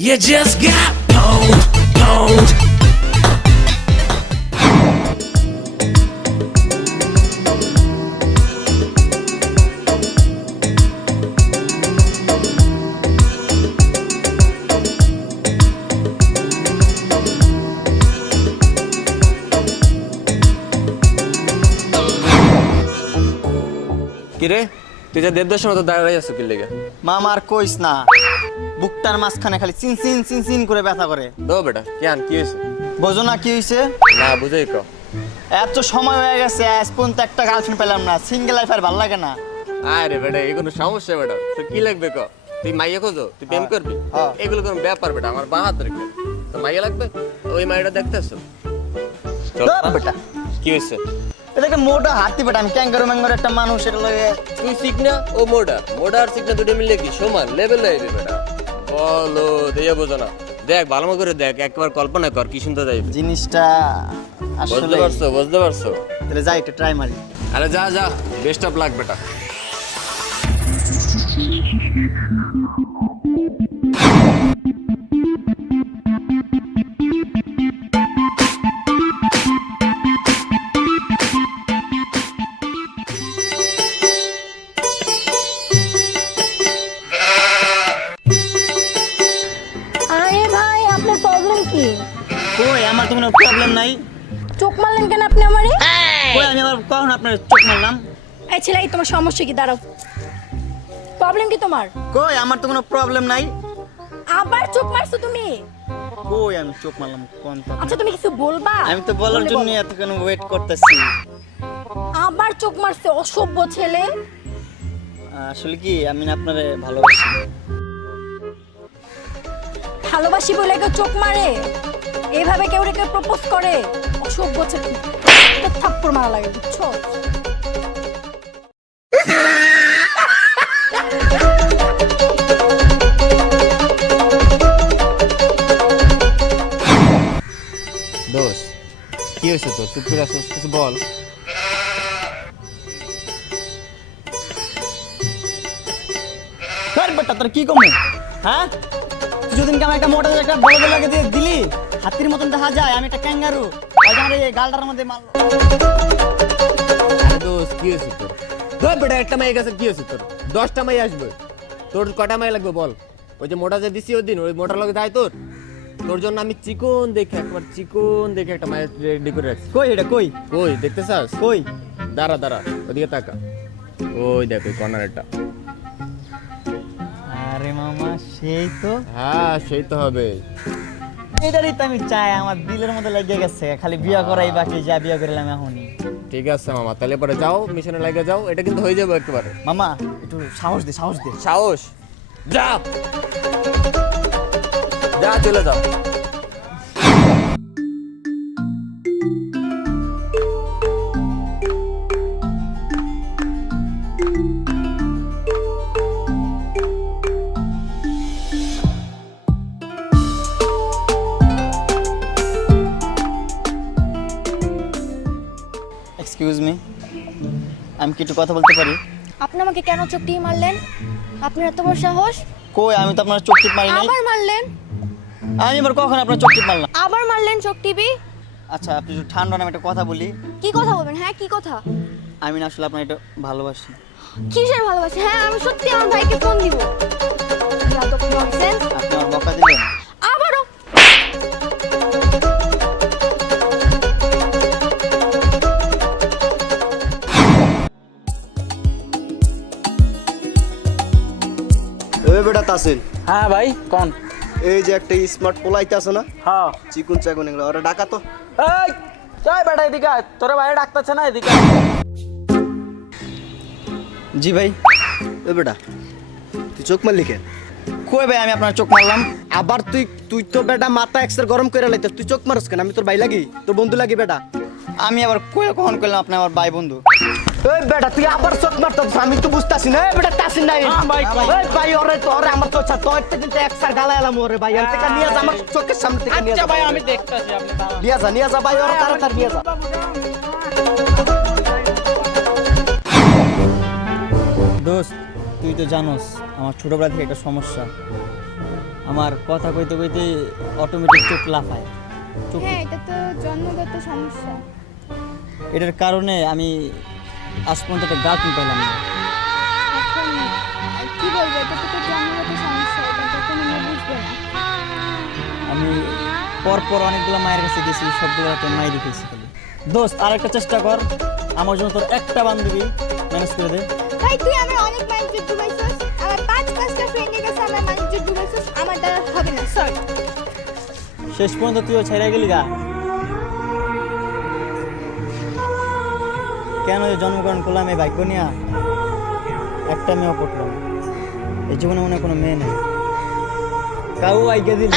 You just got pwned. কিরে তুই যে দেবদাসের মতো দাঁড়াই আছো কি লেগে? মামার কইস না, বুকটার মাঝখানে খালি চিনচিন চিনচিন করে ব্যথা করে। দো বেটা কেন কি হয়েছে? বোঝো না কি হইছে? না বুঝাই কও। এত সময় হয়ে গেছে আজ পর্যন্ত একটা গার্লফ্রেন্ড পেলাম না, সিঙ্গেল লাইফ আর ভালো লাগে না। আরে বেটা এই কোনো সমস্যা বেটা, তো কি লাগবে ক? তুই মাইয়া খোঁজো, তুই প্রেম করবি? হ্যাঁ। এগুলো কোনো ব্যাপার বেটা, আমার বাহাত রেখে তো মাইয়া লাগবে। ওই মাইয়াটা দেখতেছো? বেটা কি হয়েছে? এটা একটা মোটা হাতি বেটা, আমি ক্যাঙ্গারু ম্যাঙ্গারু একটা মানুষ, এটা লাগে। তুই সিকনা ও মোডা, মোডা আর সিকনা দুটো মিলে কি সমান লেভেল হয়ে যাবে বেটা? বলো দিয়ে বোঝো না, দেখ ভালো করে দেখ, একবার কল্পনা কর কি সুন্দর যাইবে জিনিসটা বুঝতে আসলে পারছো? বুঝতে পারছো? তাহলে যাই একটু ট্রাই মারি। আরে যা যা, বেস্ট অফ লাক বেটা। আরে ভাই আপনার প্রবলেম কি? কই আমার তো কোনো প্রবলেম নাই। চোখ মারলেন কেন আপনি আমারে? কই আমি আবার কখন আপনার চোখ মারলাম? এই ছেলে, এই তোমার সমস্যা কি? দাঁড়াও, প্রবলেম কি তোমার? কই আমার তো কোনো প্রবলেম নাই। আবার চোখ মারছো তুমি? কই আমি চোখ মারলাম কোন তো? আচ্ছা তুমি কিছু বলবা? আমি তো বলার বললে জন্য বলো। এতক্ষণ ওয়েট করতেছি। আবার চোখ মারছে অসভ্য ছেলে। আসলে কি আমি না আপনারে ভালোবাসি। ভালোবাসি বলে কেউ চোখ মারে? এইভাবে কেউ কেউ প্রপোজ করে? অসভ্য ছেলে, একটা থাপ্পড় মারা লাগে বুঝছো? দোষ কি হয়েছে তোর? চুপ করে আসছিস, কিছু বল। তোর বেটা তোর কি কমে? হ্যাঁ তুই যেদিনকে আমার একটা মোটা একটা বড় লাগে দিয়ে দিলি, হাতির মতন দেখা যায়, আমি একটা ক্যাঙ্গারু। আজ আমার এই গালটার মধ্যে মারলো। আরে দোষ কি হয়েছে তোর? ধর বেটা একটা মাই গেছে, কি হয়েছে তোর? 10টা মাই আসবে, তোর কটা মাই লাগবে বল? ওই যে মোটা যে দিছি ওই দিন, ওই মোটার লগে যায় তোর? তোর জন্য আমি চিকন দেখে একবার চিকন দেখে একটা মাই রেডি করে রাখছি। কই এটা কই? কই দেখতে চাস? কই? দাঁড়া দাঁড়া, ওদিকে তাকা, ওই দেখ ওই কর্নারেরটা। আরে মামা সেই তো, হ্যাঁ সেই তো হবে। এটারই তো আমি চাই, আমার দিলের মধ্যে লেগে গেছে, খালি বিয়া করাই বাকি, যা বিয়া করলাম এখনই। ঠিক আছে মামা, তাহলে পরে যাও মিশনে লাগে যাও, এটা কিন্তু হয়ে যাবে একেবারে। মামা একটু সাহস দে, সাহস দে। সাহস, যা যা চলে যাও। এক্সকিউজ মি, আমি কি একটু কথা বলতে পারি? আপনি আমাকে কেন চোখ টিপে মারলেন? আপনার এত বড় সাহস! কই আমি তো আপনার চোখ টিপ মারি নাই। আবার মারলেন? আমি এবার কখন আপনার চোখ টিপ মারলাম? আবার মারলেন চোখ টিপি? আচ্ছা আপনি একটু ঠান্ডা, আমি একটা কথা বলি। কি কথা বলবেন? হ্যাঁ কি কথা? আমি না আসলে আপনার এটা ভালোবাসি। কিসের ভালোবাসা? হ্যাঁ আমি সত্যি আমার ভাইকে ফোন দিব। যাদব ননসেন্স! আপনি আমার বকা দিলেন। আবারও! এ বেটা তাসিন, হ্যাঁ ভাই কোন? এই যে একটা স্মার্ট পোলাইতে আছে না, হ্যাঁ চিকুন চাকুন এগুলো ওরা ডাকা তো। এই যাই বেটা এদিকে আয়, তোরে বাইরে ডাকতেছে না, এদিকে। জি ভাই। এ বেটা তুই চোখ মারলি কেন? কই ভাই আমি আপনার চোখ মারলাম? আবার তুই তুই তো বেটা মাথা এক্সের গরম করে লাইতে, তুই চোখ মারস কেন? আমি তোর ভাই লাগি, তোর বন্ধু লাগি বেটা। আমি আবার কই কখন করলাম আপনি আমার ভাই বন্ধু? এই বেটা তুই আবার চোখ মারতাছিস, আমি তো বুঝতাছি না। এই বেটা তাসিন নাই ভাই, এই ভাই, ওরে তো ওরে আমার চোখ তোর থেকে কিন্তু এক্সার গালা এলাম ওরে ভাই, আমি থেকে নিয়ে যা আমার চোখের সামনে থেকে নিয়ে যা। ভাই আমি দেখতাছি আপনি নিয়ে যা ভাই, ওরে তাড়াতাড়ি নিয়ে যা। দোস্ত তুই তো জানোস আমার ছোটবেলা থেকে একটা সমস্যা, আমার কথা কইতে কইতে অটোমেটিক চোখ লাফায়। চোখ হ্যাঁ এটা তো জন্মগত সমস্যা। এটার কারণে আমি আজ পর্যন্ত একটা গার্লফ্রেন্ড পেলাম না। এখন কি বলবো, এটা তো তোর জন্মগত সমস্যা, এটা তো কোনো মেয়ে বুঝবে না। আমি পরপর অনেকগুলো মায়ের কাছে গেছি, সবগুলোতে মাই দেখেছি খালি। দোস্ত আর একটা চেষ্টা কর, আমার জন্য তোর একটা বান্ধবী ম্যানেজ করে দে। ভাই তুই আমার অনেক মাইন্ড ডুবাইছিস, আমার 5-5টা ফ্রেন্ডের কাছে আমার মাইন্ড ডুবাইছিস, আমার দ্বারা হবে না, সরি। শেষ পর্যন্ত তুইও ছেড়ে গেলি গা। কেন যে জন্মগ্রহণ করলাম এই ভাগ্য নিয়ে, একটা মেয়েও পড়লাম। এই জীবনে মনে হয় কোনো মেয়ে নেই, কাউ আইগে দিল।